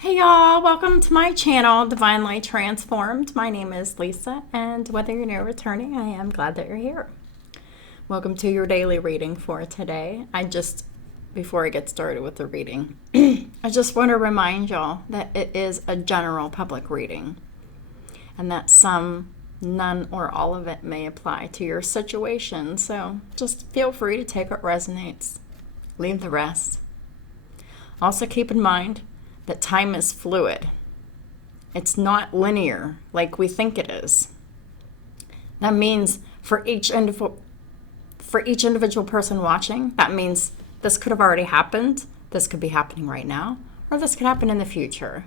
Hey y'all, welcome to my channel, Divinely Transformed. My name is Lisa, and whether you're new or returning, I am glad that you're here. Welcome to your daily reading for today. Before I get started with the reading, I just want to remind y'all that it is a general public reading, and that some, none, or all of it may apply to your situation. So just feel free to take what resonates, leave the rest. Also keep in mind that time is fluid. It's not linear like we think it is. That means for each individual person watching, that means this could have already happened, this could be happening right now, or this could happen in the future.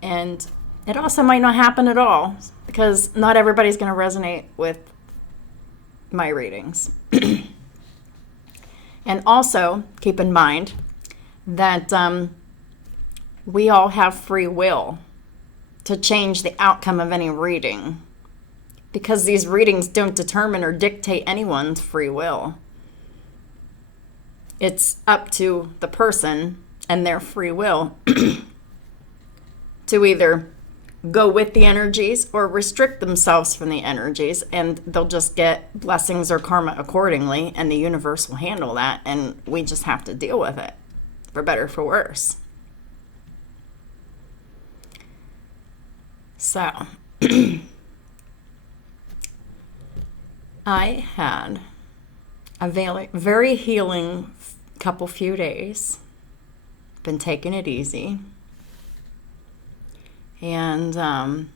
And it also might not happen at all, because not everybody's going to resonate with my readings. And also keep in mind that we all have free will to change the outcome of any reading, because these readings don't determine or dictate anyone's free will. It's up to the person and their free will to either go with the energies or restrict themselves from the energies, and they'll just get blessings or karma accordingly, and the universe will handle that, and we just have to deal with it, for better or for worse. So, I had a very healing few days. Been taking it easy. And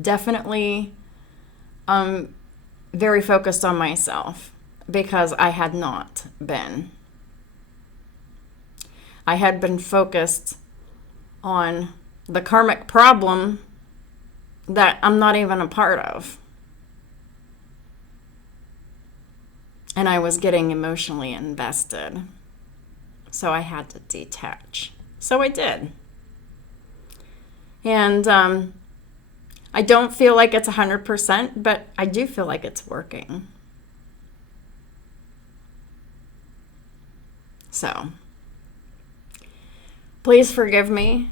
definitely very focused on myself, because I had not been. I had been focused on the karmic problem that I'm not even a part of. And I was getting emotionally invested. So I had to detach. So I did. And I don't feel like it's 100%, but I do feel like it's working. So please forgive me,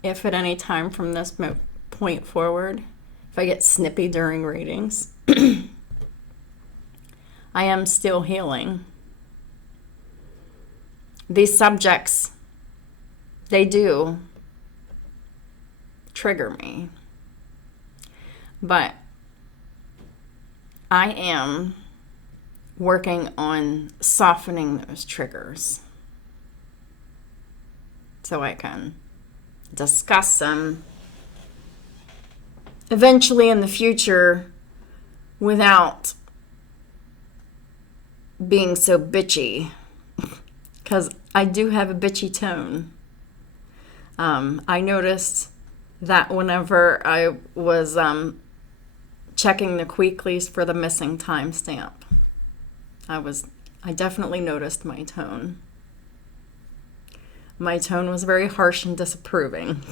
if at any time from this point forward, if I get snippy during readings. I am still healing. These subjects, they do trigger me. But I am working on softening those triggers so I can discuss them eventually in the future without being so bitchy, because I do have a bitchy tone. I noticed that whenever I was checking the Quicklies for the missing timestamp, I definitely noticed my tone. My tone was very harsh and disapproving.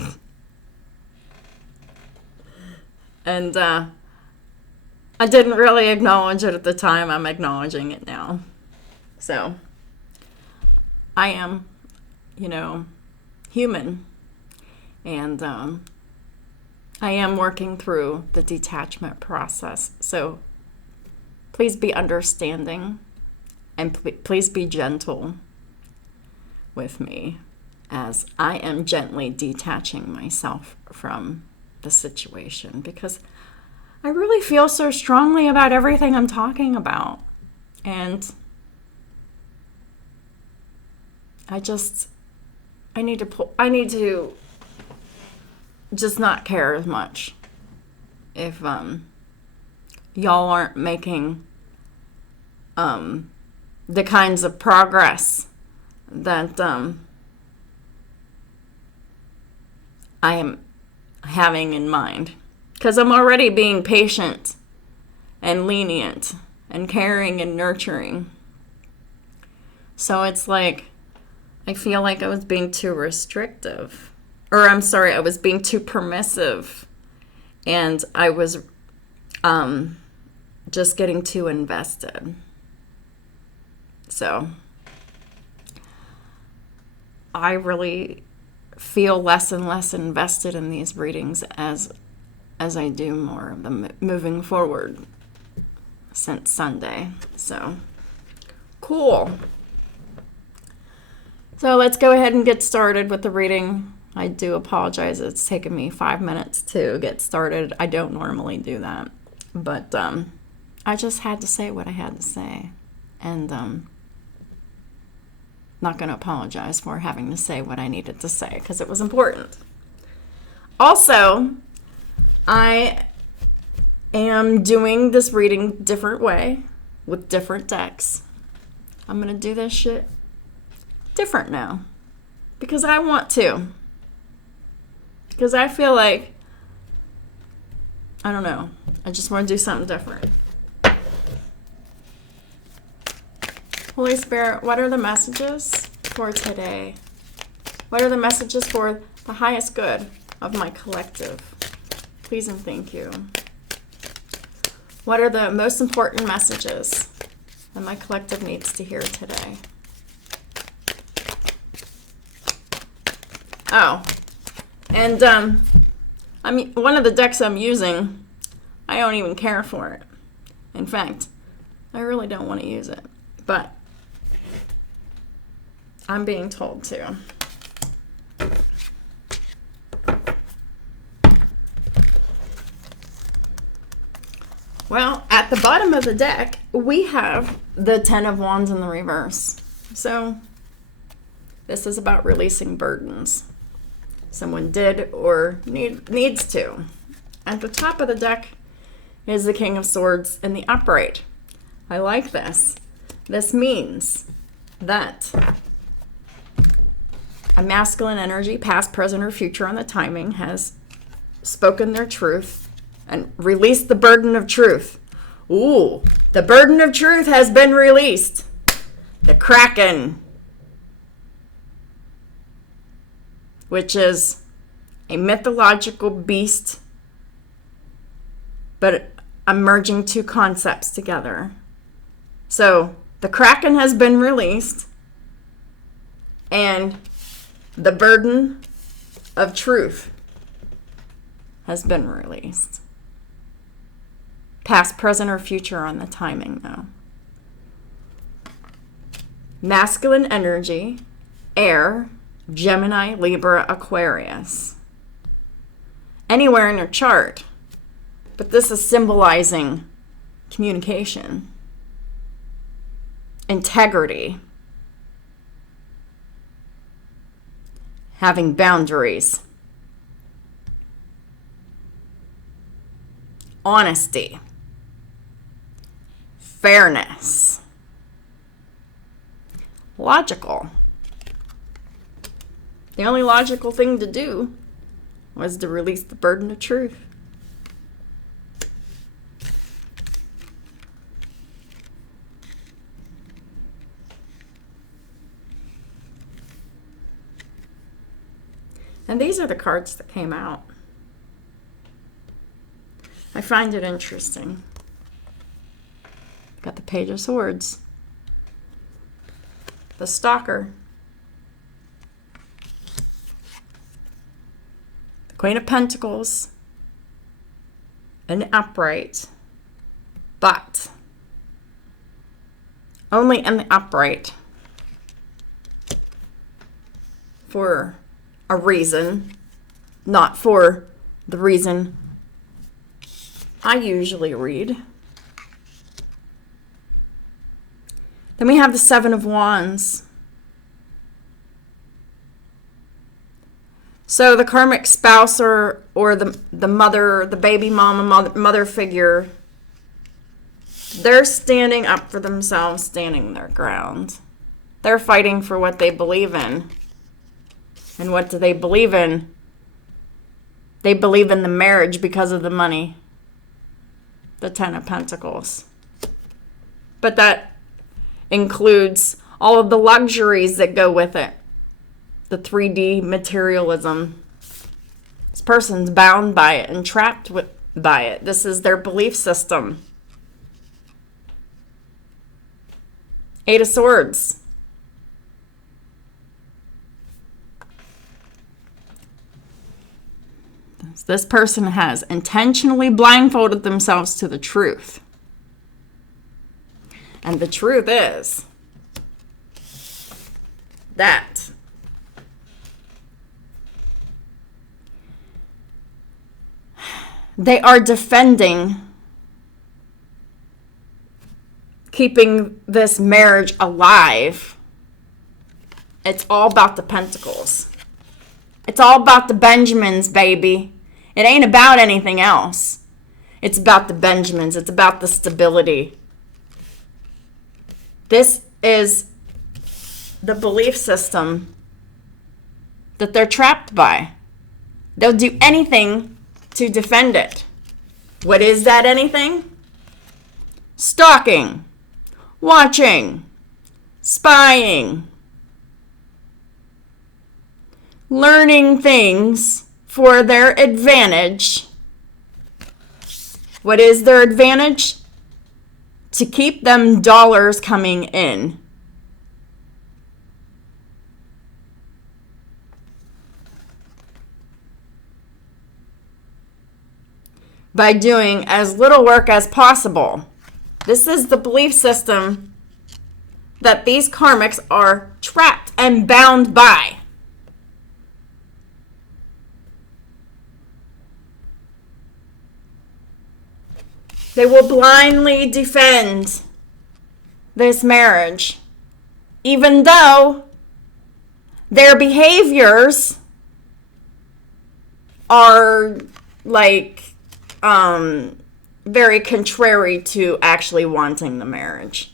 And I didn't really acknowledge it at the time. I'm acknowledging it now. So I am, human. And I am working through the detachment process. So please be understanding, and please be gentle with me as I am gently detaching myself from the situation, because I really feel so strongly about everything I'm talking about. And I need to just not care as much if y'all aren't making the kinds of progress that I am having in mind. Because I'm already being patient and lenient and caring and nurturing. So it's like, I feel like I was being too restrictive. Or I'm sorry, I was being too permissive. And I was just getting too invested. So I really feel less and less invested in these readings as I do more of them moving forward since Sunday. So, cool. So let's go ahead and get started with the reading. I do apologize. It's taken me 5 minutes to get started. I don't normally do that. But I just had to say what I had to say. And not going to apologize for having to say what I needed to say because it was important. Also, I am doing this reading different way with different decks. I'm going to do this shit different now because I want to. Because I feel like, I don't know, I just want to do something different. Holy Spirit, what are the messages for today? What are the messages for the highest good of my collective? Please and thank you. What are the most important messages that my collective needs to hear today? Oh, and I mean, one of the decks I'm using, I don't even care for it. In fact, I really don't want to use it, but I'm being told to. Well, at the bottom of the deck, we have the Ten of Wands in the reverse. So, this is about releasing burdens. Someone did or needs to. At the top of the deck is the King of Swords in the upright. I like this. This means that a masculine energy, past, present, or future on the timing, has spoken their truth and released the burden of truth. Ooh, the burden of truth has been released. The Kraken, which is a mythological beast, but I'm merging two concepts together. So the Kraken has been released, and the burden of truth has been released. Past, present, or future on the timing, though. Masculine energy, air, Gemini, Libra, Aquarius. Anywhere in your chart. But this is symbolizing communication, integrity, having boundaries, honesty, fairness, logical. The only logical thing to do was to release the burden of truth. And these are the cards that came out. I find it interesting. Got the Page of Swords, the Stalker, the Queen of Pentacles, an upright, but only in the upright for a reason, not for the reason I usually read. Then we have the Seven of Wands. So the karmic spouse or the mother, the baby mama, mother figure, they're standing up for themselves, standing their ground. They're fighting for what they believe in. And what do they believe in? They believe in the marriage because of the money. The Ten of Pentacles. But that includes all of the luxuries that go with it. The 3D materialism. This person's bound by it and trapped by it. This is their belief system. Eight of Swords. This person has intentionally blindfolded themselves to the truth. And the truth is that they are defending keeping this marriage alive. It's all about the pentacles. It's all about the Benjamins, baby. It ain't about anything else. It's about the Benjamins. It's about the stability. This is the belief system that they're trapped by. They'll do anything to defend it. What is that anything? Stalking, watching, spying, learning things for their advantage. What is their advantage? To keep them dollars coming in. By doing as little work as possible. This is the belief system that these karmics are trapped and bound by. They will blindly defend this marriage, even though their behaviors are very contrary to actually wanting the marriage.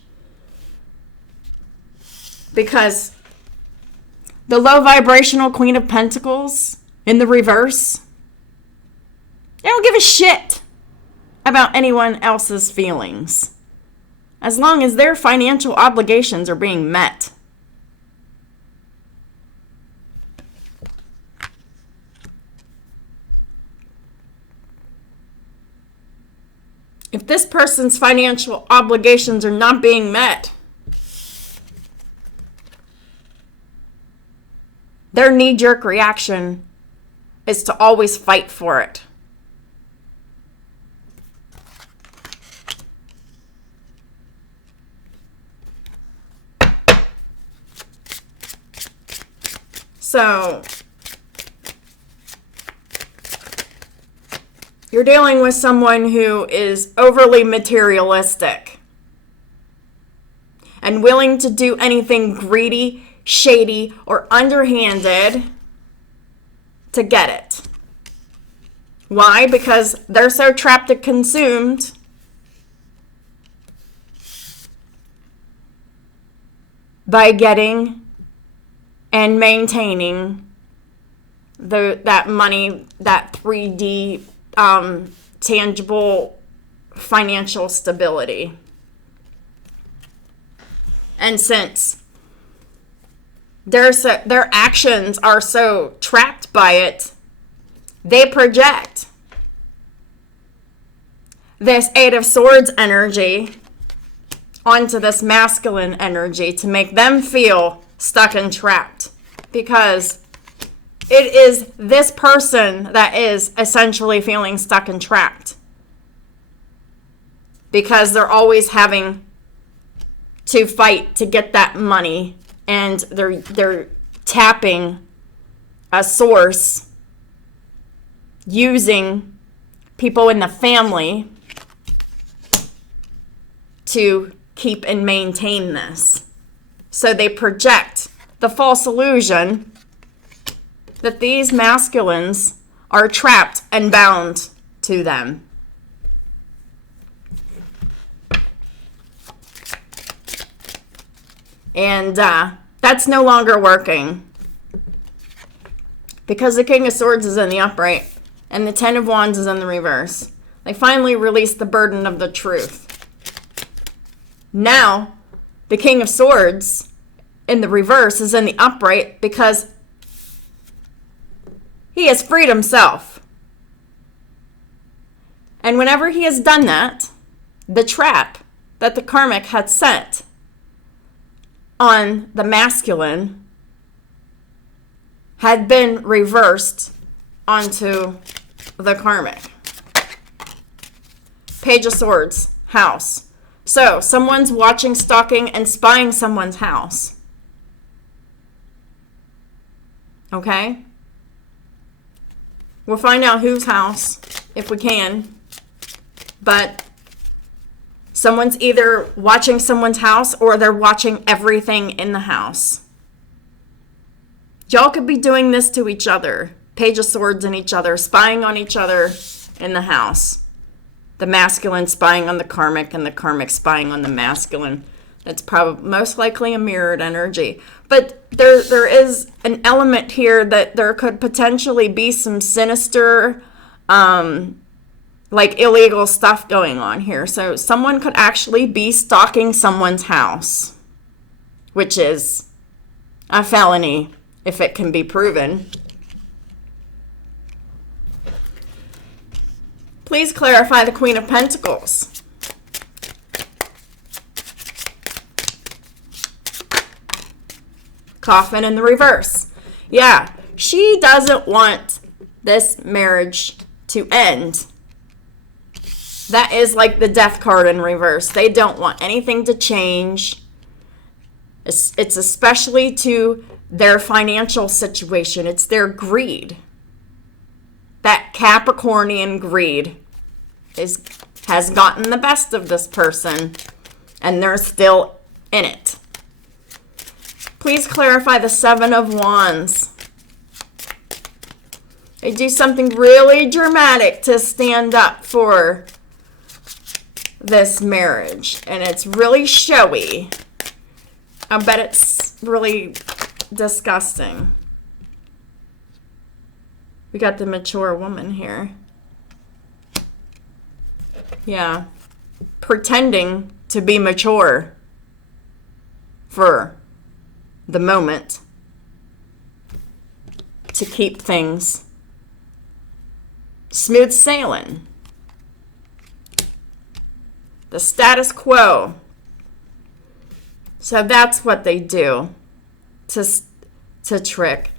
Because the low vibrational Queen of Pentacles in the reverse, they don't give a shit about anyone else's feelings, as long as their financial obligations are being met. If this person's financial obligations are not being met, their knee-jerk reaction is to always fight for it. So, you're dealing with someone who is overly materialistic and willing to do anything greedy, shady, or underhanded to get it. Why? Because they're so trapped and consumed by getting and maintaining that money, that 3D tangible financial stability. And since their actions are so trapped by it, they project this Eight of Swords energy onto this masculine energy to make them feel stuck and trapped, because it is this person that is essentially feeling stuck and trapped, because they're always having to fight to get that money, and they're tapping a source using people in the family to keep and maintain this. So they project the false illusion that these masculines are trapped and bound to them. And that's no longer working, because the King of Swords is in the upright and the Ten of Wands is in the reverse. They finally released the burden of the truth. Now, the King of Swords in the reverse is in the upright because he has freed himself. And whenever he has done that, the trap that the Karmic had set on the masculine had been reversed onto the Karmic. Page of Swords, house. So, someone's watching, stalking, and spying someone's house. Okay? We'll find out whose house, if we can. But someone's either watching someone's house or they're watching everything in the house. Y'all could be doing this to each other. Page of Swords in each other, spying on each other in the house. The masculine spying on the Karmic and the Karmic spying on the masculine. That's probably most likely a mirrored energy. But there is an element here that there could potentially be some sinister, like illegal stuff going on here. So someone could actually be stalking someone's house, which is a felony if it can be proven. Please clarify the Queen of Pentacles. Coffin in the reverse. Yeah, she doesn't want this marriage to end. That is like the Death card in reverse. They don't want anything to change. It's especially to their financial situation. It's their greed. That Capricornian greed has gotten the best of this person, and they're still in it. Please clarify the Seven of Wands. They do something really dramatic to stand up for this marriage, and it's really showy. I bet it's really disgusting. We got the mature woman here. Yeah. Pretending to be mature for the moment to keep things smooth sailing. The status quo. So that's what they do to trick.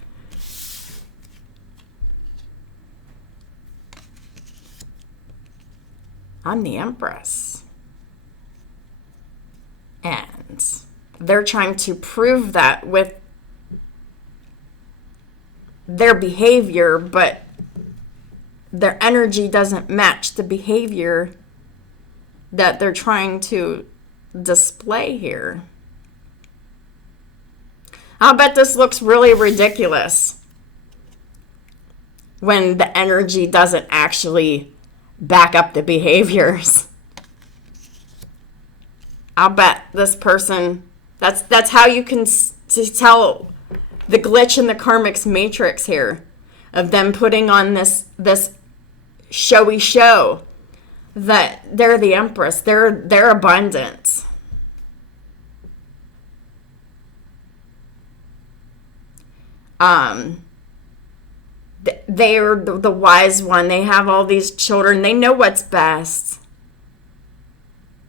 I'm the Empress. And they're trying to prove that with their behavior, but their energy doesn't match the behavior that they're trying to display here. I'll bet this looks really ridiculous when the energy doesn't actually back up the behaviors. I'll bet this person, that's how you can tell the glitch in the Karmic's matrix here, of them putting on this showy show that they're the Empress, they're abundant. They're the wise one. They have all these children. They know what's best.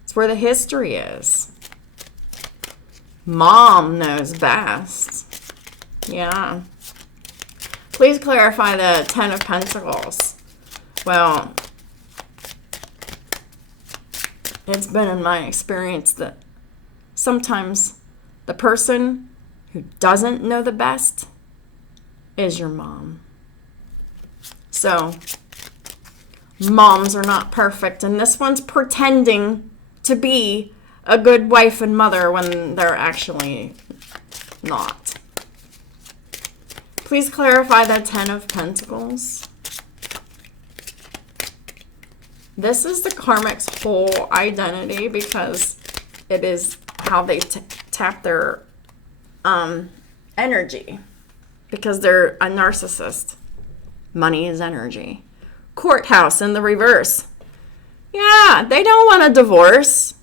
It's where the history is. Mom knows best. Yeah. Please clarify the Ten of Pentacles. Well, it's been in my experience that sometimes the person who doesn't know the best is your mom. So, moms are not perfect, and this one's pretending to be a good wife and mother when they're actually not. Please clarify the Ten of Pentacles. This is the Karmic's whole identity because it is how they tap their energy, because they're a narcissist. Money is energy. Courthouse in the reverse. Yeah, they don't want a divorce.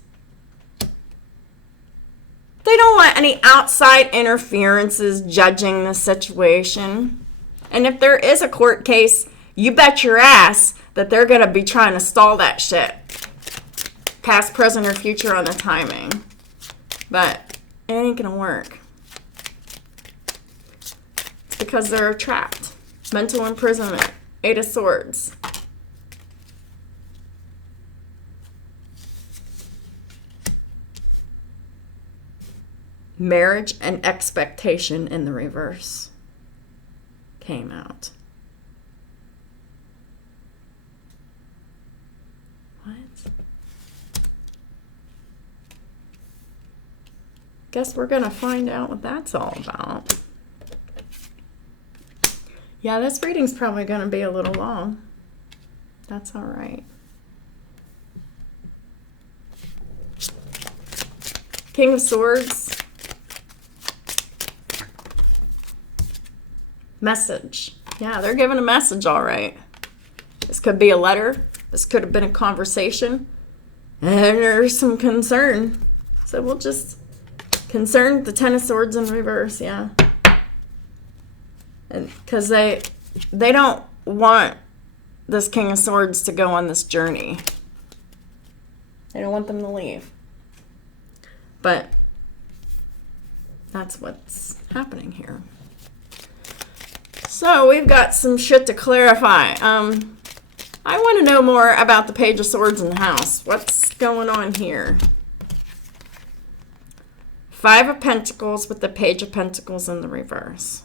They don't want any outside interferences judging the situation. And if there is a court case, you bet your ass that they're going to be trying to stall that shit. Past, present, or future on the timing. But it ain't going to work. It's because they're trapped. Mental imprisonment. Eight of Swords. Marriage and expectation in the reverse came out. What? Guess we're going to find out what that's all about. Yeah, this reading's probably going to be a little long. That's all right. King of Swords. Message. Yeah, they're giving a message, all right. This could be a letter. This could have been a conversation. And there's some concern. So we'll just... Concern, the Ten of Swords in reverse, yeah. Because they don't want this King of Swords to go on this journey. They don't want them to leave. But that's what's happening here. So we've got some shit to clarify. I want to know more about the Page of Swords in the house. What's going on here? Five of Pentacles with the Page of Pentacles in the reverse.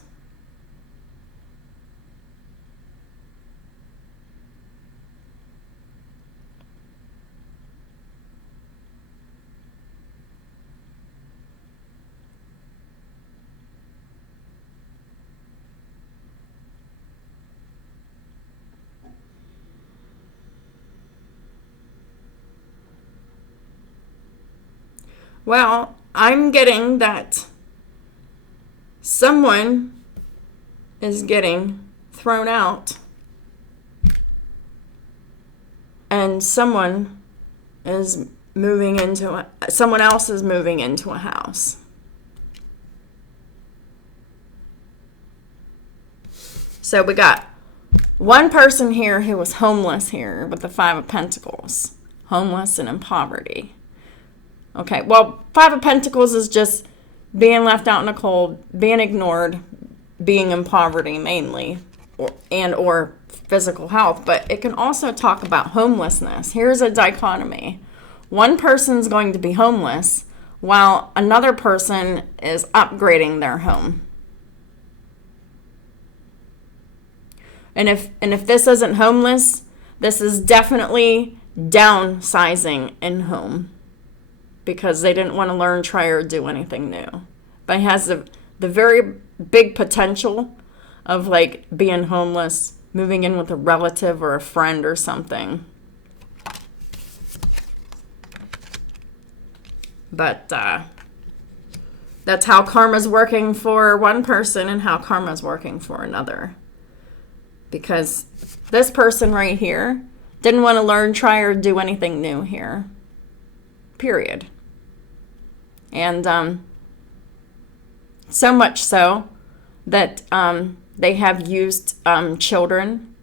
Well, I'm getting that someone is getting thrown out and someone else is moving into a house. So we got one person here who was homeless here with the Five of Pentacles, homeless and in poverty. Okay, well, Five of Pentacles is just being left out in the cold, being ignored, being in poverty mainly, or physical health. But it can also talk about homelessness. Here's a dichotomy. One person's going to be homeless while another person is upgrading their home. And if this isn't homeless, this is definitely downsizing in home. Because they didn't want to learn, try, or do anything new. But it has the very big potential of like being homeless, moving in with a relative or a friend or something. But that's how karma's working for one person and how karma's working for another. Because this person right here didn't want to learn, try, or do anything new here. Period. And so much so that they have used children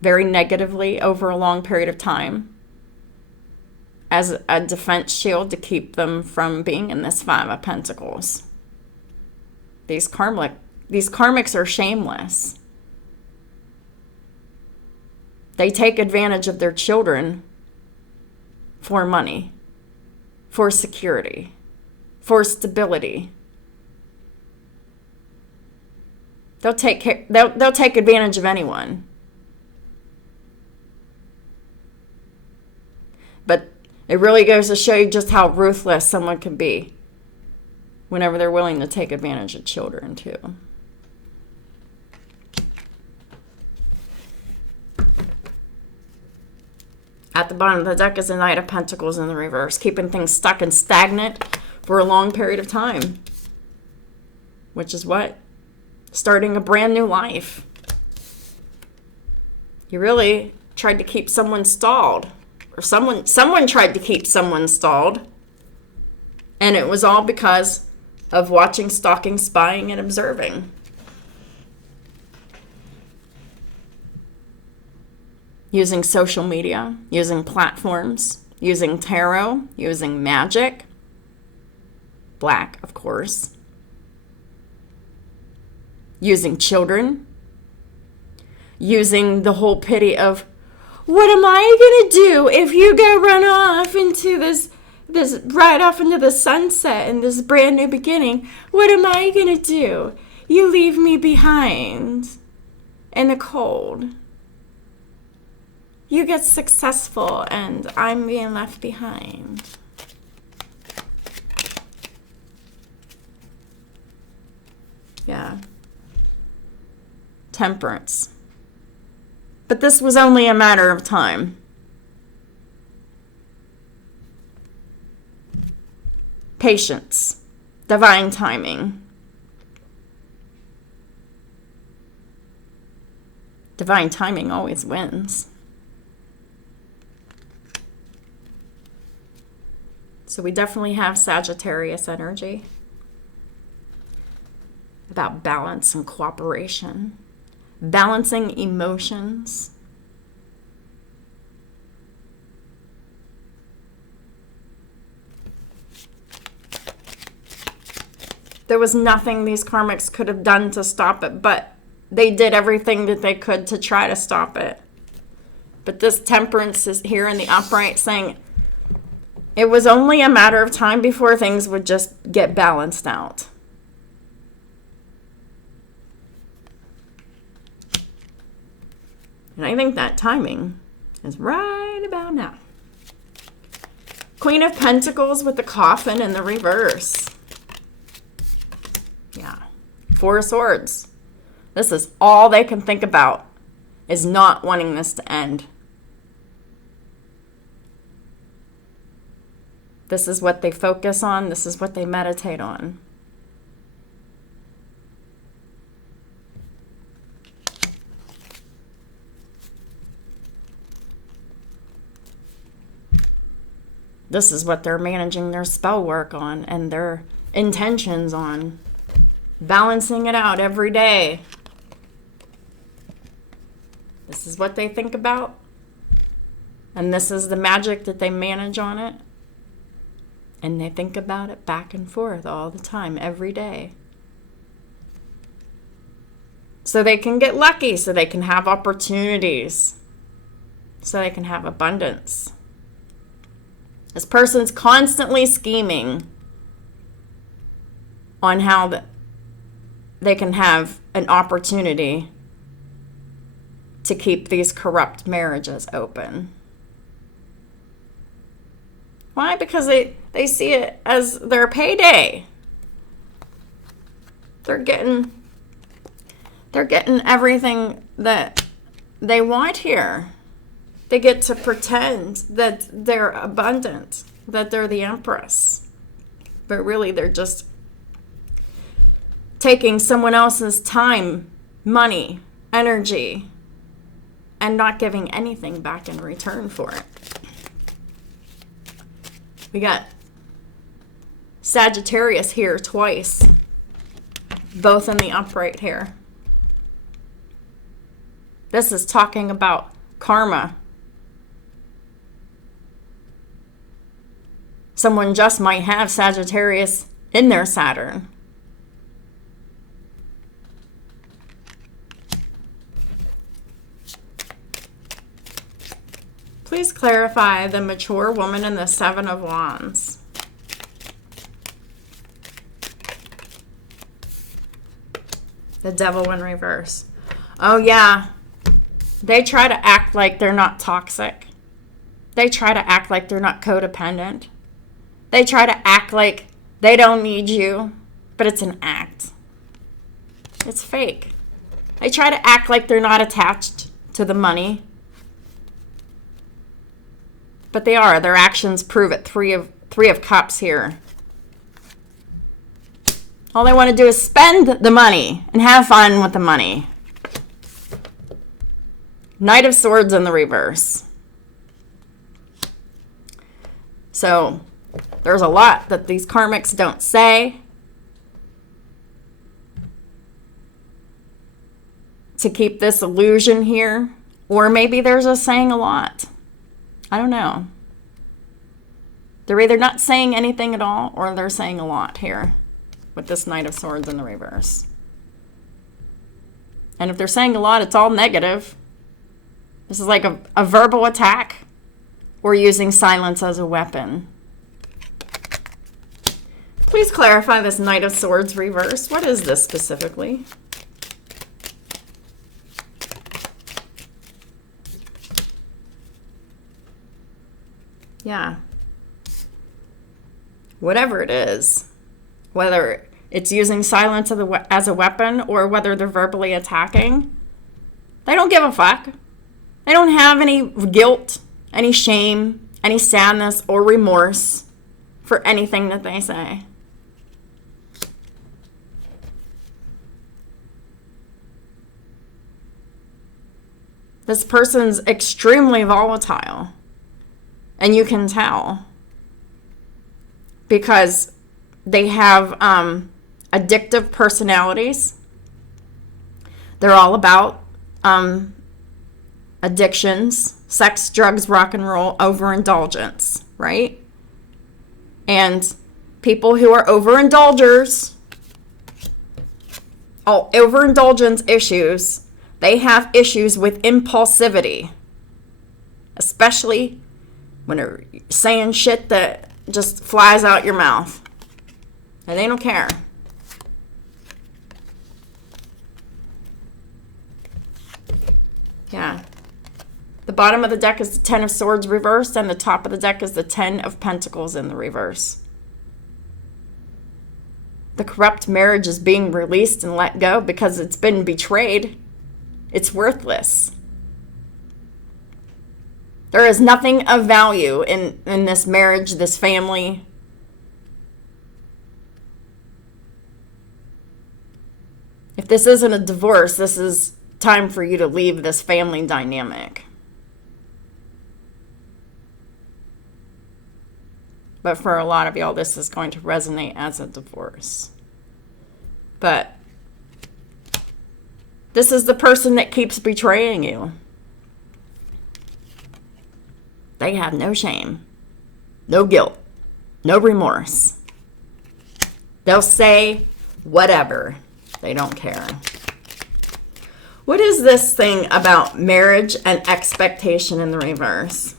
very negatively over a long period of time as a defense shield to keep them from being in this Five of Pentacles. These karmics are shameless. They take advantage of their children for money, for security, for stability. They'll take advantage of anyone. But it really goes to show you just how ruthless someone can be whenever they're willing to take advantage of children too. At the bottom of the deck is the Knight of Pentacles in the reverse, keeping things stuck and stagnant for a long period of time. Which is what? Starting a brand new life. You really tried to keep someone stalled. Or someone tried to keep someone stalled. And it was all because of watching, stalking, spying, and observing. Using social media, using platforms, using tarot, using magic. Black, of course. Using children. Using the whole pity of, what am I going to do if you go run off into this this ride off into the sunset and this brand new beginning. What am I going to do? You leave me behind in the cold. You get successful and I'm being left behind. Yeah. Temperance. But this was only a matter of time. Patience. Divine timing. Divine timing always wins. So we definitely have Sagittarius energy. About balance and cooperation. Balancing emotions. There was nothing these karmics could have done to stop it, but they did everything that they could to try to stop it. But this Temperance is here in the upright saying it was only a matter of time before things would just get balanced out. And I think that timing is right about now. Queen of Pentacles with the coffin in the reverse. Yeah. Four of Swords. This is all they can think about, is not wanting this to end. This is what they focus on. This is what they meditate on. This is what they're managing their spell work on and their intentions on. Balancing it out every day. This is what they think about. And this is the magic that they manage on it. And they think about it back and forth all the time, every day. So they can get lucky, so they can have opportunities, so they can have abundance. This person's constantly scheming on how they can have an opportunity to keep these corrupt marriages open. Why? Because they see it as their payday. They're getting everything that they want here. They get to pretend that they're abundant, that they're the Empress. But really, they're just taking someone else's time, money, energy, and not giving anything back in return for it. We got Sagittarius here twice, both in the upright here. This is talking about karma. Someone just might have Sagittarius in their Saturn. Please clarify the mature woman and the Seven of Wands. The Devil in reverse. Oh yeah. They try to act like they're not toxic. They try to act like they're not codependent. They try to act like they don't need you, but it's an act. It's fake. They try to act like they're not attached to the money, but they are. Their actions prove it. Three of Cups here. All they want to do is spend the money and have fun with the money. Knight of Swords in the reverse. So there's a lot that these karmics don't say to keep this illusion here. Or maybe they're just saying a lot. I don't know. They're either not saying anything at all or they're saying a lot here with this Knight of Swords in the reverse. And if they're saying a lot, it's all negative. This is like a verbal attack or using silence as a weapon. Please clarify this Knight of Swords reverse. What is this specifically? Yeah. Whatever it is, whether it's using silence as a weapon or whether they're verbally attacking, they don't give a fuck. They don't have any guilt, any shame, any sadness or remorse for anything that they say. This person's extremely volatile, and you can tell because they have addictive personalities. They're all about addictions, sex, drugs, rock and roll, overindulgence, right? And people who are overindulgers, overindulgence issues, they have issues with impulsivity, especially when they're saying shit that just flies out your mouth. And they don't care. Yeah. The bottom of the deck is the Ten of Swords reversed, and the top of the deck is the Ten of Pentacles in the reverse. The corrupt marriage is being released and let go because it's been betrayed. It's worthless. There is nothing of value in this marriage, this family. If this isn't a divorce, this is time for you to leave this family dynamic. But for a lot of y'all, this is going to resonate as a divorce. But this is the person that keeps betraying you. They have no shame, no guilt, no remorse. They'll say whatever. They don't care. What is this thing about marriage and expectation in the reverse?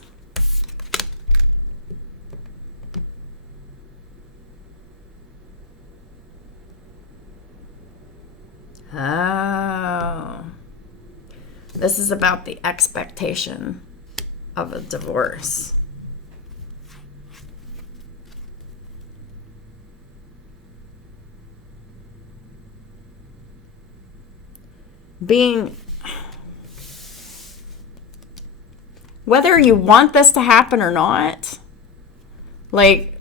Oh. This is about the expectation of a divorce. Whether you want this to happen or not, like,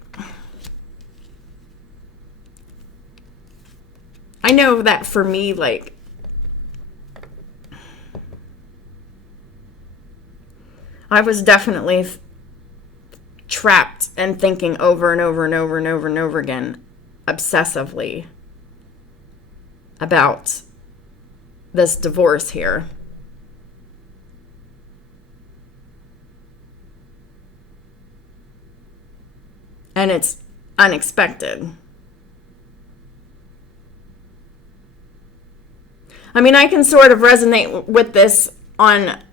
I know that for me, like, I was definitely trapped and thinking over and over and over and over and over again, obsessively, about this divorce here. And it's unexpected. I mean, I can sort of resonate with this on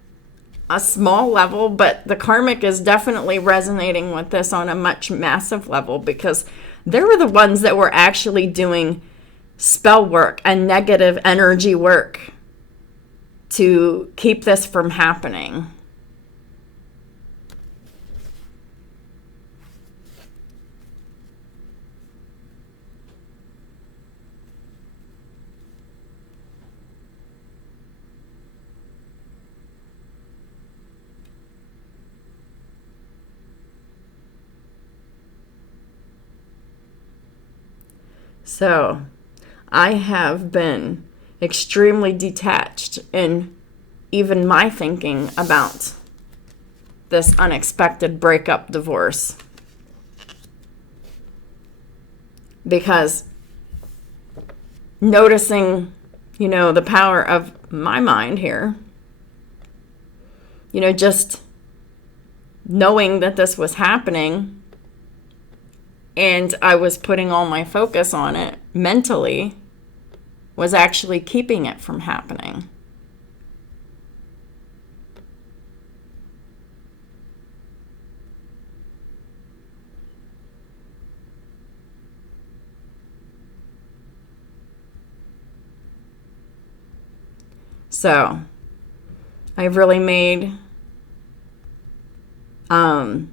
a small level, but the karmic is definitely resonating with this on a much massive level, because they were the ones that were actually doing spell work and negative energy work to keep this from happening. So, I have been extremely detached in even my thinking about this unexpected breakup, divorce. Because noticing, the power of my mind here, just knowing that this was happening, and I was putting all my focus on it mentally, was actually keeping it from happening. So I've really made, I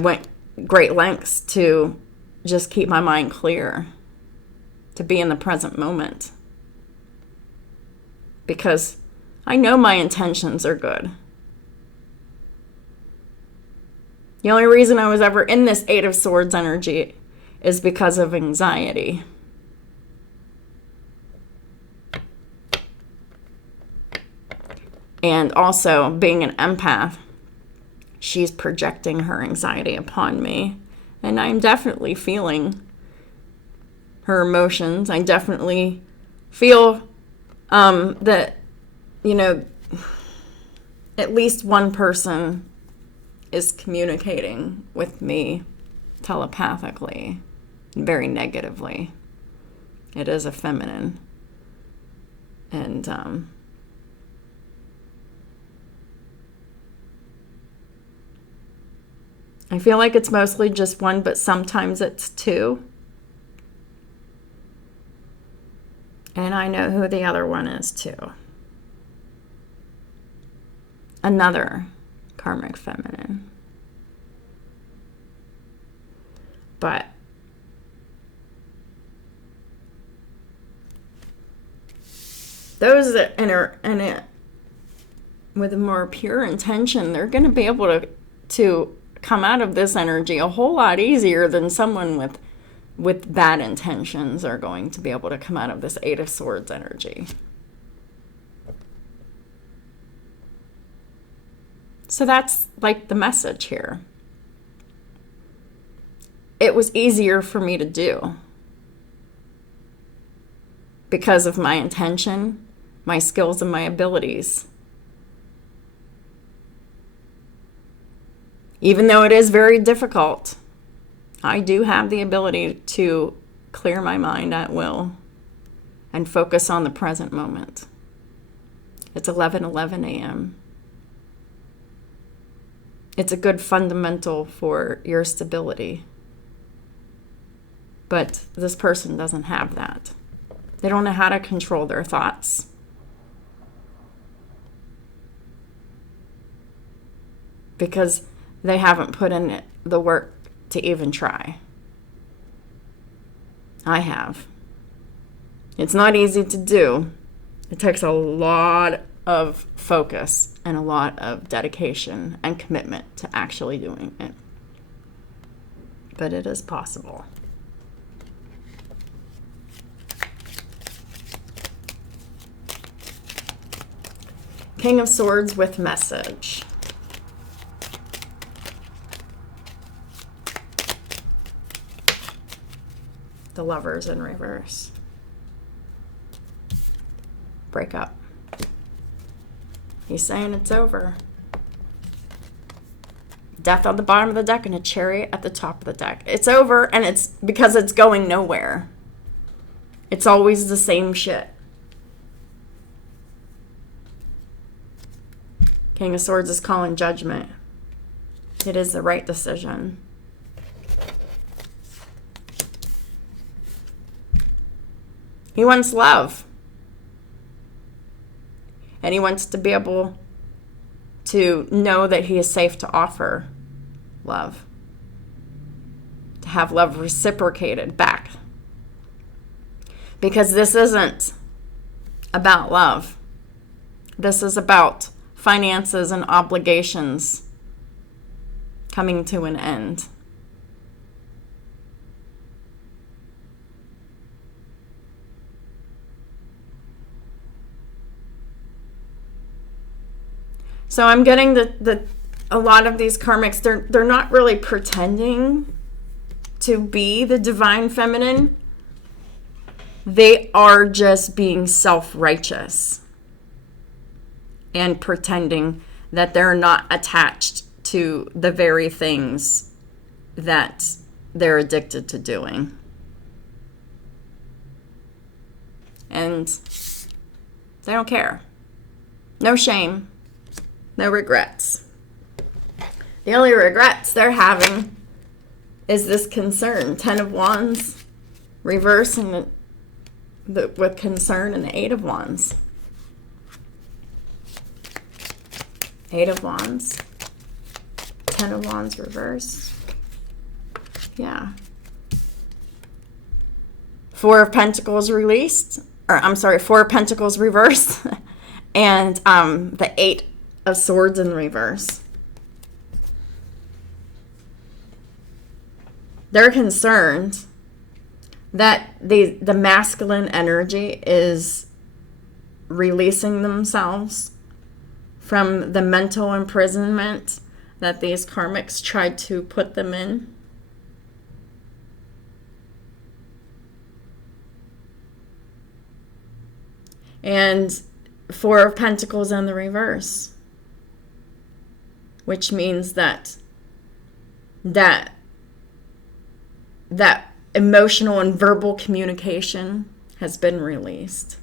went great lengths to just keep my mind clear, to be in the present moment. Because I know my intentions are good. The only reason I was ever in this Eight of Swords energy is because of anxiety. And also, being an empath, she's projecting her anxiety upon me. And I'm definitely feeling her emotions. I definitely feel that, at least one person is communicating with me telepathically, very negatively. It is a feminine. And I feel like it's mostly just one, but sometimes it's two. And I know who the other one is too. Another karmic feminine. But those that enter in it with a more pure intention, they're going to be able to come out of this energy a whole lot easier than someone with bad intentions are going to be able to come out of this Eight of Swords energy. So that's like the message here. It was easier for me to do because of my intention, my skills, and my abilities. Even though it is very difficult, I do have the ability to clear my mind at will and focus on the present moment. It's 11:11 a.m. It's a good fundamental for your stability. But this person doesn't have that. They don't know how to control their thoughts. Because they haven't put in the work to even try. I have. It's not easy to do. It takes a lot of focus and a lot of dedication and commitment to actually doing it. But it is possible. King of Swords with message. The Lovers in reverse. Break up. He's saying it's over. Death on the bottom of the deck and a Chariot at the top of the deck. It's over, and it's because it's going nowhere. It's always the same shit. King of Swords is calling judgment. It is the right decision. He wants love. And he wants to be able to know that he is safe to offer love. To have love reciprocated back. Because this isn't about love. This is about finances and obligations coming to an end. So I'm getting that a lot of these karmics, they're not really pretending to be the divine feminine. They are just being self-righteous and pretending that they're not attached to the very things that they're addicted to doing. And they don't care. No shame. No regrets. The only regrets they're having is this concern. 10 of Wands, reverse, and with concern, and the 8 of Wands. Eight of Wands. 10 of Wands reverse. Yeah. Four of Pentacles released. Or, I'm sorry, Four of Pentacles reversed. And the Eight of Swords in reverse. They're concerned that the masculine energy is releasing themselves from the mental imprisonment that these karmics tried to put them in. And Four of Pentacles in the reverse, which means that emotional and verbal communication has been released.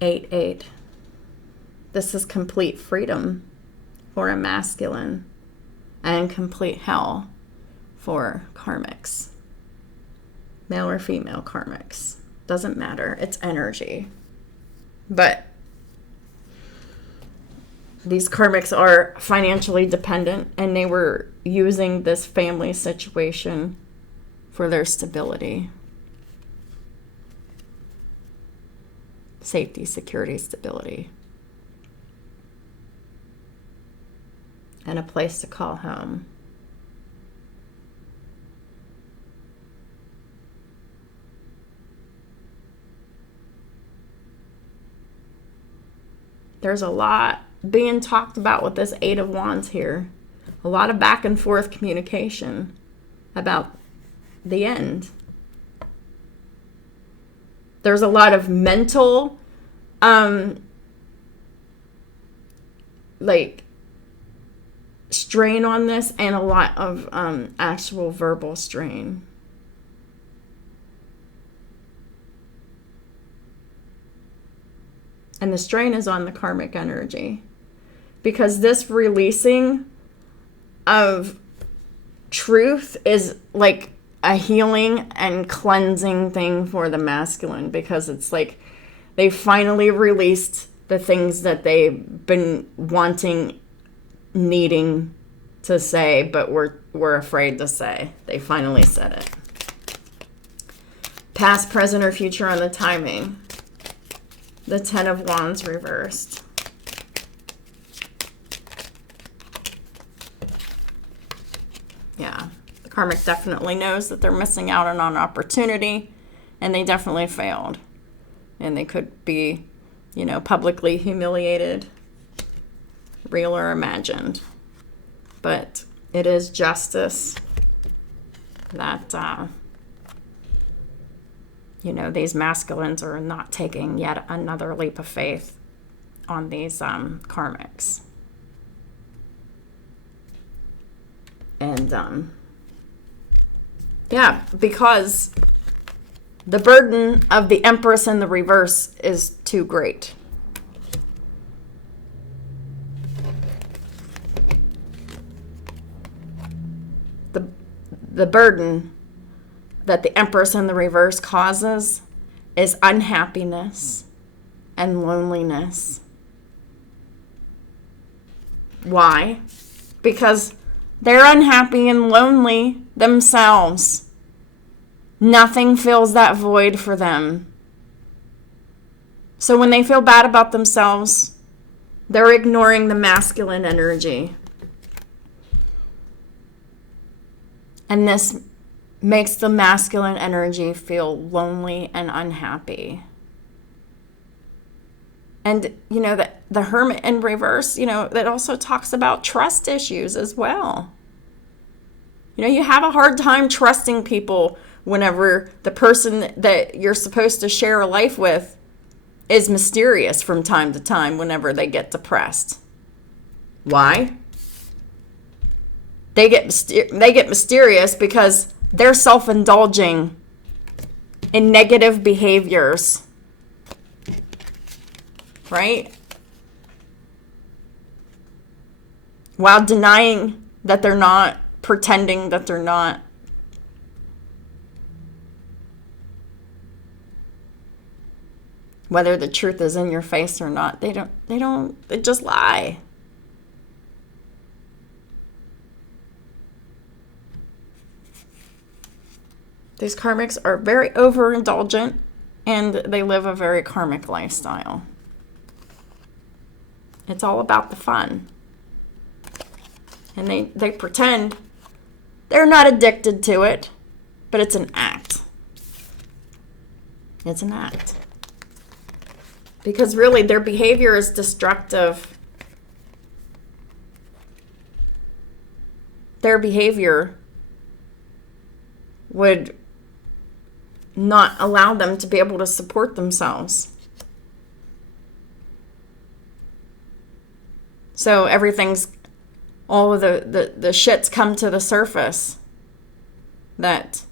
Eight. This is complete freedom for a masculine and complete hell for karmics. Male or female karmics. Doesn't matter. It's energy. But these karmics are financially dependent, and they were using this family situation for their stability. Safety, security, stability. And a place to call home. There's a lot being talked about with this Eight of Wands here. A lot of back and forth communication about the end. There's a lot of mental, strain on this, and a lot of actual verbal strain. And the strain is on the karmic energy, because this releasing of truth is like a healing and cleansing thing for the masculine, because it's like they finally released the things that they've been wanting, needing to say, but were afraid to say. They finally said it. Past, present, or future on the timing. The 10 of Wands reversed. Yeah, the karmic definitely knows that they're missing out on an opportunity, and they definitely failed. And they could be, publicly humiliated, real or imagined. But it is justice that, these masculines are not taking yet another leap of faith on these karmics. And, because the burden of the Empress in the reverse is too great. The burden that the Empress in the reverse causes is unhappiness and loneliness. Why? Because they're unhappy and lonely themselves. Nothing fills that void for them. So when they feel bad about themselves, they're ignoring the masculine energy. And this makes the masculine energy feel lonely and unhappy. And, the Hermit in reverse, that also talks about trust issues as well. You have a hard time trusting people whenever the person that you're supposed to share a life with is mysterious from time to time whenever they get depressed. Why? They get mysterious because they're self-indulging in negative behaviors, right? While denying that they're not, pretending that they're not. Whether the truth is in your face or not, they just lie. These karmics are very overindulgent, and they live a very karmic lifestyle. It's all about the fun. And they pretend they're not addicted to it, but it's an act. It's an act. Because really, their behavior is destructive. Their behavior would not allow them to be able to support themselves. So all of the shits come to the surface that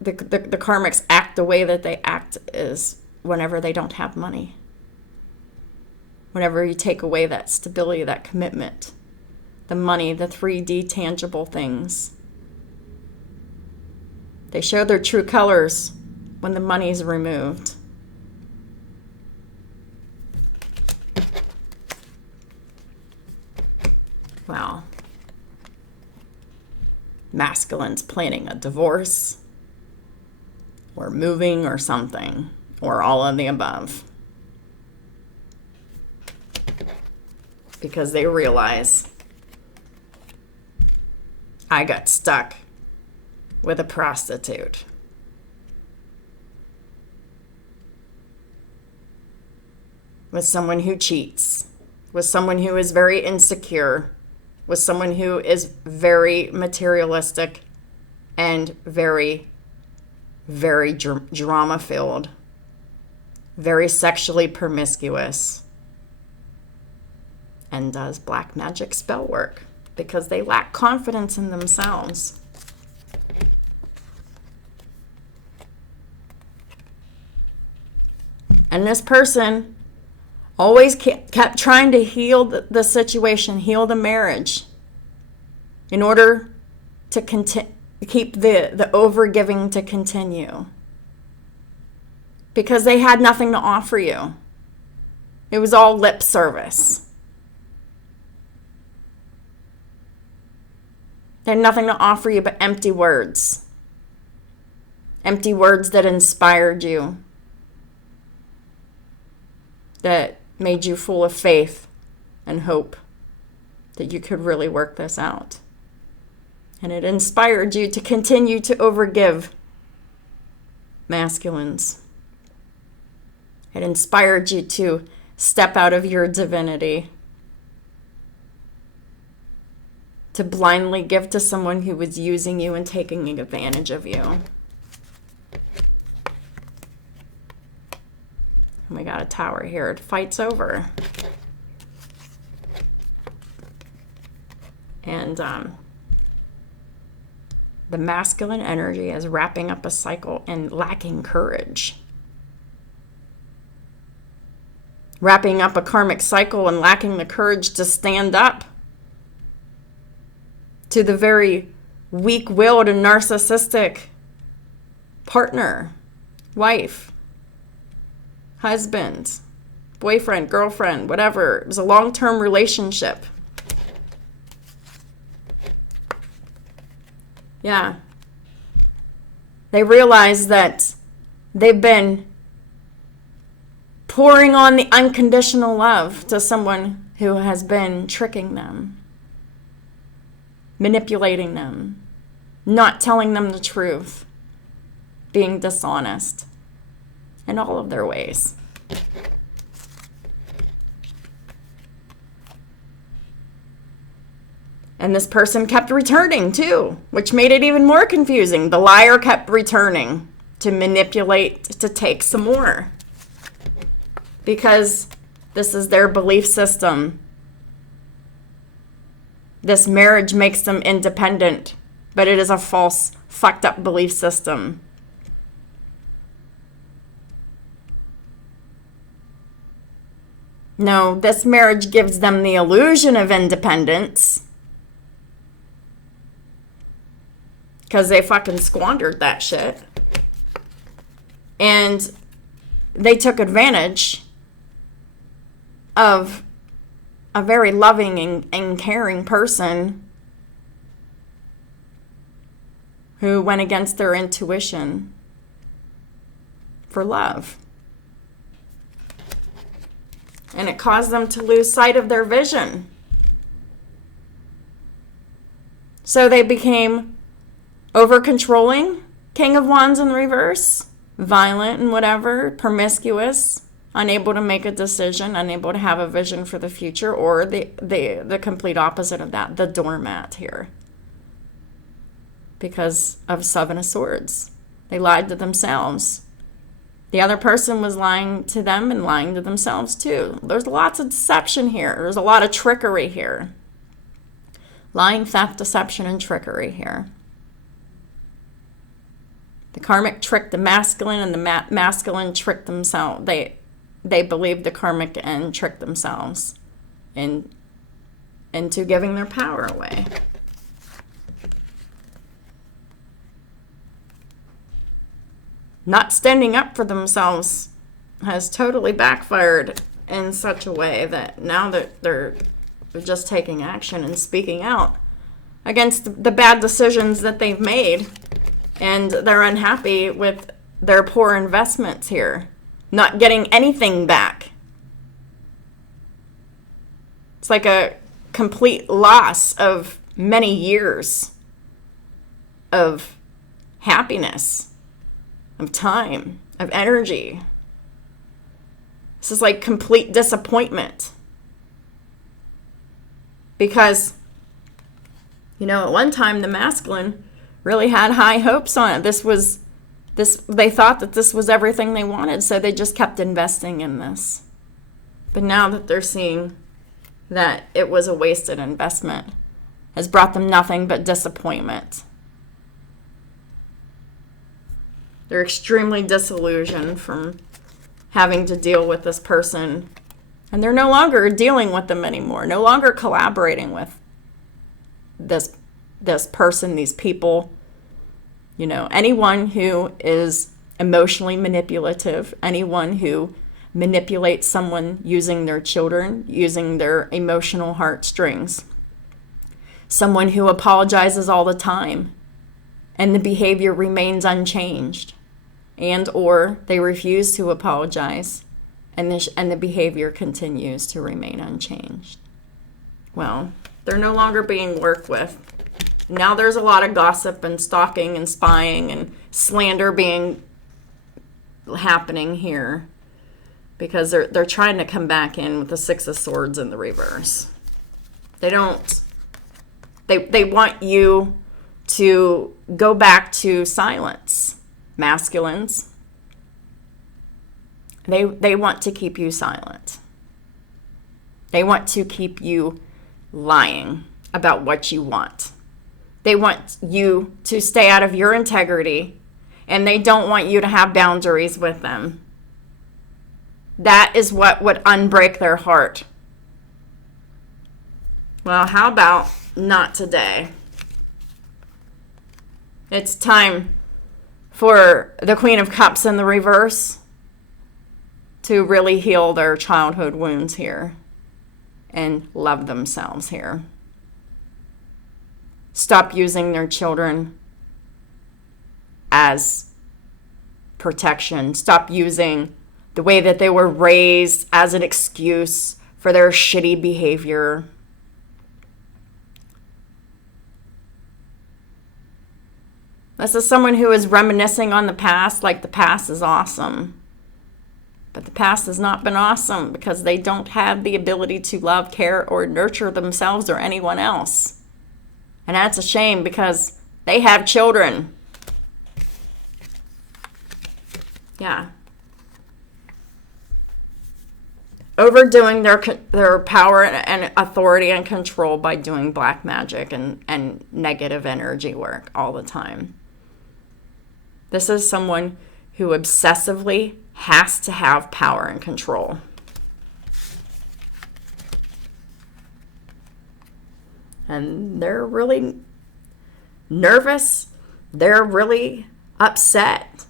the karmics act the way that they act is whenever they don't have money. Whenever you take away that stability, that commitment, the money, the 3D tangible things. They show their true colors when the money is removed. Wow. Masculine's planning a divorce, or moving, or something, or all of the above. Because they realize, I got stuck with a prostitute. With someone who cheats. With someone who is very insecure. With someone who is very materialistic and very, very drama-filled. Very sexually promiscuous. And does black magic spell work. Because they lack confidence in themselves. And this person always kept trying to heal the situation, heal the marriage, in order to keep the overgiving to continue. Because they had nothing to offer you. It was all lip service. They had nothing to offer you but empty words. Empty words that inspired you. That made you full of faith and hope that you could really work this out. And it inspired you to continue to overgive masculines. It inspired you to step out of your divinity. To blindly give to someone who was using you and taking advantage of you. We got a tower here. The fight's over. And the masculine energy is wrapping up a cycle and lacking courage. Wrapping up a karmic cycle and lacking the courage to stand up to the very weak-willed and narcissistic partner, wife, husband, boyfriend, girlfriend, whatever. It was a long-term relationship. Yeah. They realize that they've been pouring on the unconditional love to someone who has been tricking them, manipulating them, not telling them the truth, being dishonest. In all of their ways. And this person kept returning too, which made it even more confusing. The liar kept returning to manipulate, to take some more. Because this is their belief system. This marriage makes them independent, but it is a false, fucked up belief system. No, this marriage gives them the illusion of independence. Because they fucking squandered that shit. And they took advantage of a very loving and caring person who went against their intuition for love. And it caused them to lose sight of their vision. So they became over-controlling, King of Wands in reverse, violent and whatever, promiscuous, unable to make a decision, unable to have a vision for the future, or the complete opposite of that, the doormat here. Because of Seven of Swords. They lied to themselves. The other person was lying to them and lying to themselves too. There's lots of deception here. There's a lot of trickery here. Lying, theft, deception, and trickery here. The karmic tricked the masculine, and the masculine tricked themselves. They believed the karmic and tricked themselves into giving their power away. Not standing up for themselves has totally backfired in such a way that now that they're just taking action and speaking out against the bad decisions that they've made, and they're unhappy with their poor investments here, not getting anything back. It's like a complete loss of many years of happiness, of time, of energy. This is like complete disappointment. Because, at one time the masculine really had high hopes on it. They thought that this was everything they wanted, so they just kept investing in this. But now that they're seeing that it was a wasted investment, has brought them nothing but disappointment. They're extremely disillusioned from having to deal with this person. And they're no longer dealing with them anymore, no longer collaborating with this person, these people. Anyone who is emotionally manipulative, anyone who manipulates someone using their children, using their emotional heartstrings, someone who apologizes all the time, and the behavior remains unchanged, and or they refuse to apologize, and the behavior continues to remain unchanged. Well, they're no longer being worked with. Now there's a lot of gossip and stalking and spying and slander happening here, because they're trying to come back in with the Six of Swords in the reverse. They want you to go back to silence. Masculines, they want to keep you silent. They want to keep you lying about what you want. They want you to stay out of your integrity, and they don't want you to have boundaries with them. That is what would unbreak their heart. Well, how about not today? It's time for the Queen of Cups in the reverse to really heal their childhood wounds here and love themselves here. Stop using their children as protection. Stop using the way that they were raised as an excuse for their shitty behavior. This is someone who is reminiscing on the past like the past is awesome. But the past has not been awesome because they don't have the ability to love, care, or nurture themselves or anyone else. And that's a shame because they have children. Yeah. Overdoing their power and authority and control by doing black magic and negative energy work all the time. This is someone who obsessively has to have power and control. And they're really nervous. They're really upset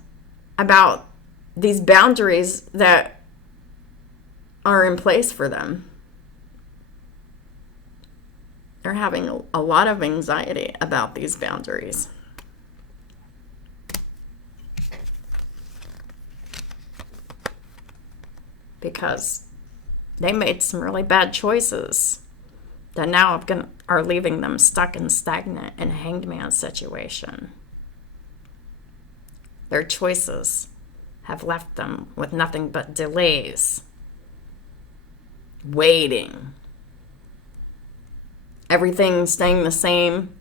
about these boundaries that are in place for them. They're having a lot of anxiety about these boundaries. Because they made some really bad choices that now are leaving them stuck and stagnant in a hanged man situation. Their choices have left them with nothing but delays, waiting, everything staying the same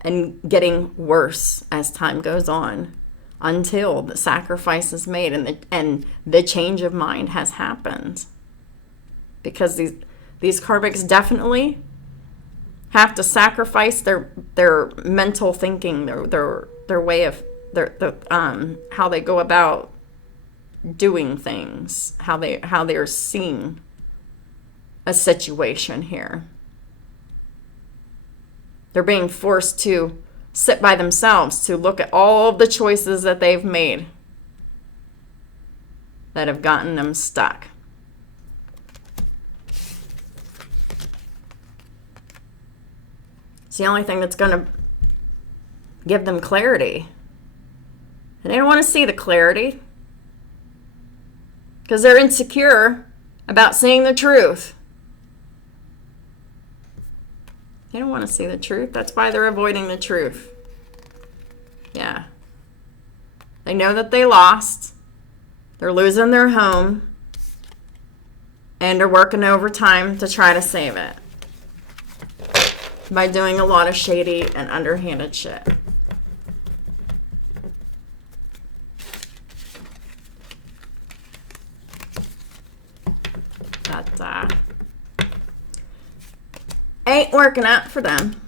and getting worse as time goes on until the sacrifice is made and the change of mind has happened. Because these karmics definitely have to sacrifice their mental thinking, their way of how they go about doing things, how they're seeing a situation here. They're being forced to sit by themselves, to look at all of the choices that they've made that have gotten them stuck. It's the only thing that's going to give them clarity. And they don't want to see the clarity because they're insecure about seeing the truth. They don't want to see the truth. That's why they're avoiding the truth. Yeah. They know that they lost. They're losing their home. And they're working overtime to try to save it. By doing a lot of shady and underhanded shit. But, ain't working out for them.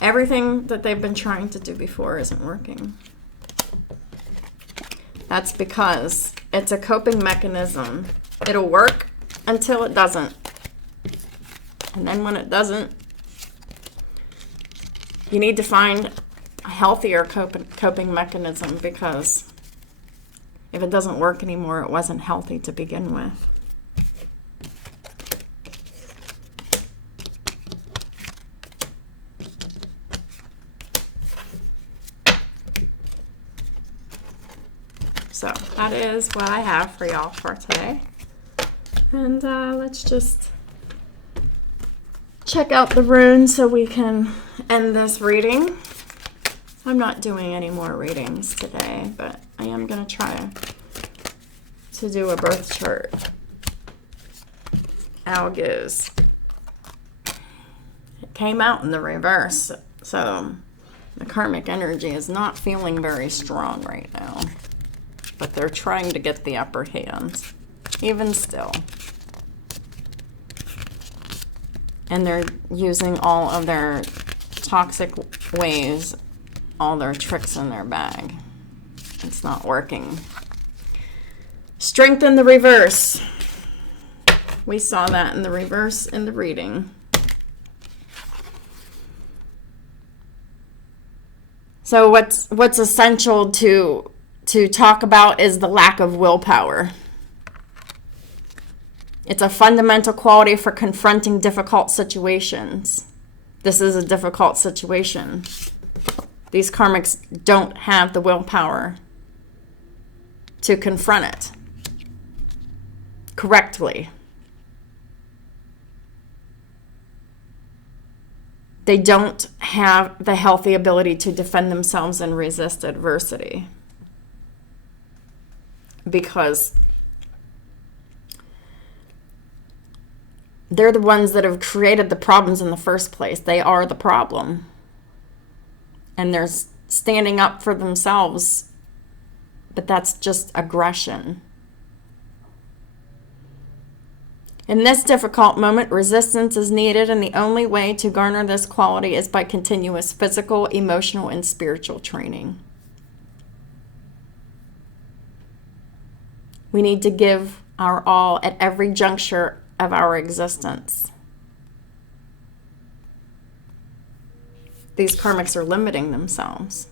Everything that they've been trying to do before isn't working. That's because it's a coping mechanism. It'll work until it doesn't. And then when it doesn't, you need to find a healthier coping mechanism, because if it doesn't work anymore, it wasn't healthy to begin with. So that is what I have for y'all for today. And let's just check out the runes so we can end this reading. I'm not doing any more readings today, but I am going to try to do a birth chart. Algiz. It came out in the reverse, so the karmic energy is not feeling very strong right now. But they're trying to get the upper hand, even still. And they're using all of their toxic ways, all their tricks in their bag. It's not working. Strength in the reverse. We saw that in the reverse in the reading. So what's essential to talk about is the lack of willpower. It's a fundamental quality for confronting difficult situations. This is a difficult situation. These karmics don't have the willpower to confront it correctly. They don't have the healthy ability to defend themselves and resist adversity. Because they're the ones that have created the problems in the first place. They are the problem. And they're standing up for themselves. But that's just aggression. In this difficult moment, resistance is needed, and the only way to garner this quality is by continuous physical, emotional, and spiritual training. We need to give our all at every juncture of our existence. These karmics are limiting themselves.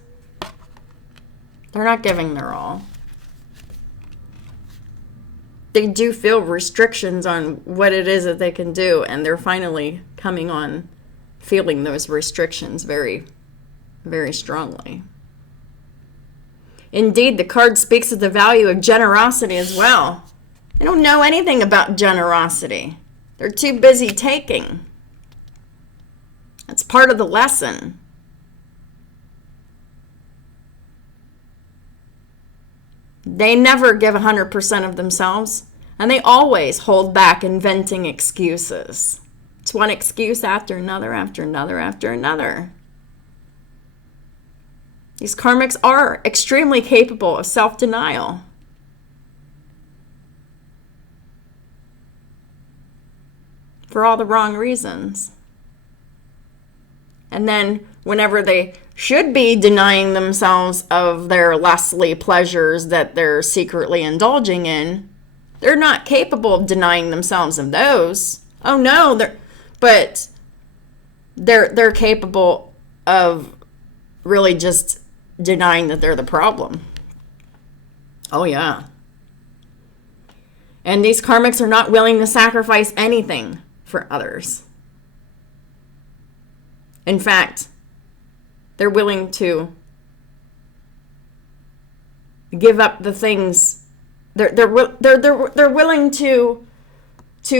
They're not giving their all. they do feel restrictions on what it is that they can do, and they're finally coming on feeling those restrictions very, very strongly. Indeed, the card speaks of the value of generosity as well. They don't know anything about generosity. They're too busy taking. That's part of the lesson. They never give 100% of themselves, and they always hold back, inventing excuses. It's one excuse after another, after another, after another. These karmics are extremely capable of self-denial. For all the wrong reasons. And then whenever they should be denying themselves of their lustly pleasures that they're secretly indulging in, they're not capable of denying themselves of those. Oh no, they're capable of really just denying that they're the problem. Oh yeah. And these karmics are not willing to sacrifice anything for others. In fact, they're willing to give up the things. They're willing to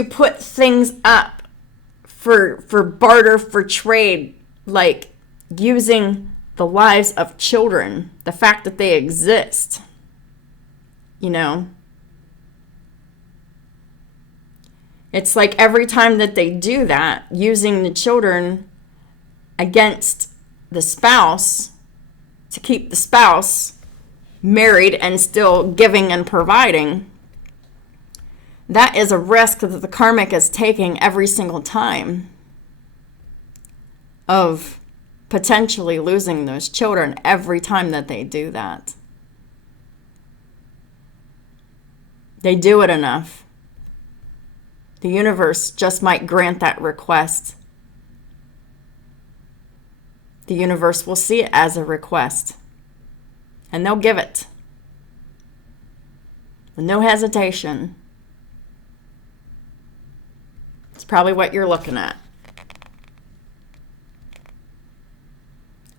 put things up for barter, for trade, like using the lives of children, the fact that they exist. You know, it's like every time that they do that, using the children against the spouse to keep the spouse married and still giving and providing, that is a risk that the karmic is taking every single time of potentially losing those children every time that they do that. They do it enough. The universe just might grant that request. The universe will see it as a request, and they'll give it with no hesitation. It's probably what you're looking at.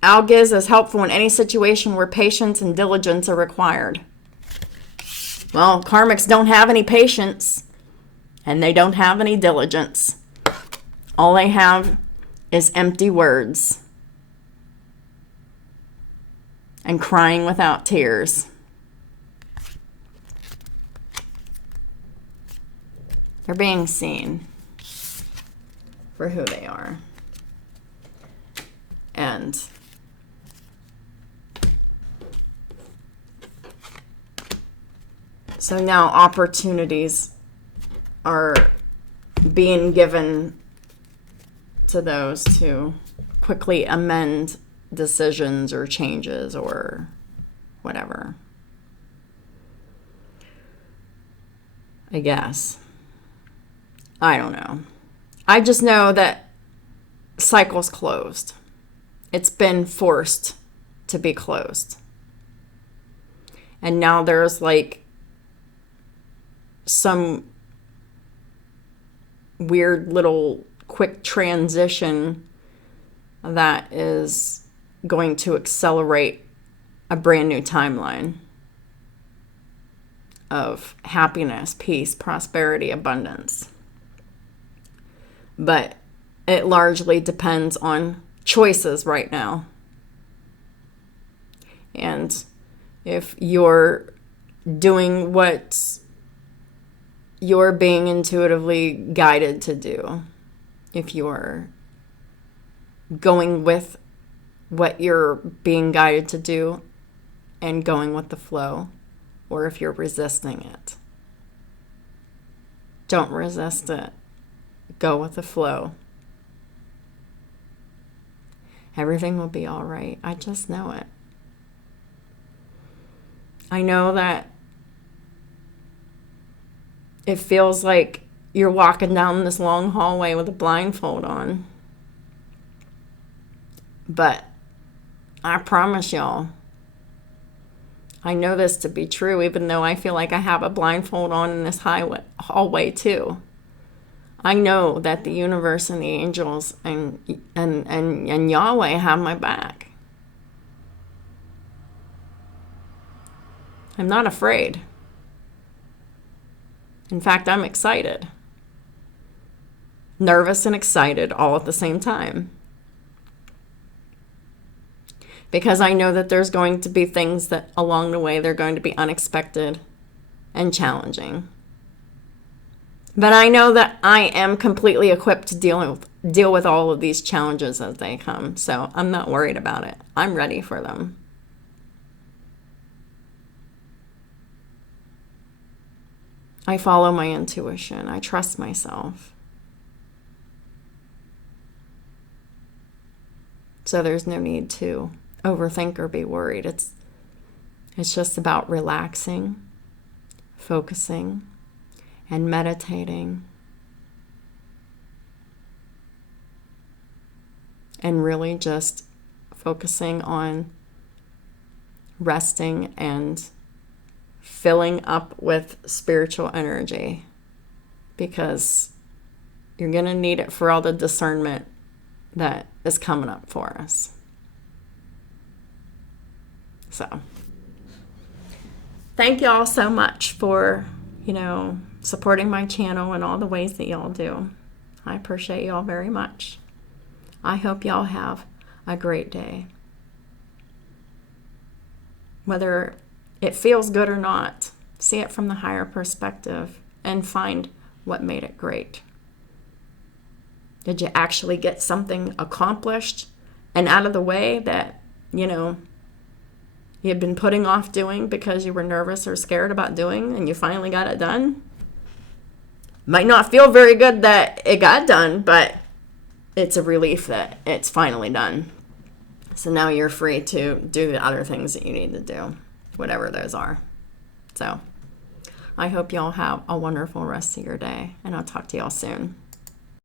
Algiz is helpful in any situation where patience and diligence are required. Well, karmics don't have any patience, and they don't have any diligence. All they have is empty words and crying without tears. They're being seen for who they are. And so now opportunities are being given to those to quickly amend decisions or changes or whatever. I guess. I don't know. I just know that cycle's closed. It's been forced to be closed. And now there's like some weird little quick transition that is going to accelerate a brand new timeline of happiness, peace, prosperity, abundance. But it largely depends on choices right now. And if you're doing what you're being intuitively guided to do, if you're going with what you're being guided to do and going with the flow, or if you're resisting it, don't resist it. Go with the flow. Everything will be all right. I just know it. I know that it feels like you're walking down this long hallway with a blindfold on. But I promise y'all, I know this to be true, even though I feel like I have a blindfold on in this hallway too. I know that the universe and the angels and Yahweh have my back. I'm not afraid. In fact, I'm excited. Nervous and excited all at the same time. Because I know that there's going to be things that along the way, they're going to be unexpected and challenging. But I know that I am completely equipped to deal with all of these challenges as they come. So I'm not worried about it. I'm ready for them. I follow my intuition. I trust myself. So there's no need to overthink or be worried. It's just about relaxing, focusing, and meditating. And really just focusing on resting and filling up with spiritual energy, because you're going to need it for all the discernment that is coming up for us. So, thank y'all so much for, supporting my channel in all the ways that y'all do. I appreciate y'all very much. I hope y'all have a great day. Whether it feels good or not, see it from the higher perspective and find what made it great. Did you actually get something accomplished and out of the way that, you had been putting off doing because you were nervous or scared about doing, and you finally got it done? Might not feel very good that it got done, but it's a relief that it's finally done. So now you're free to do the other things that you need to do, whatever those are. So I hope y'all have a wonderful rest of your day, and I'll talk to y'all soon.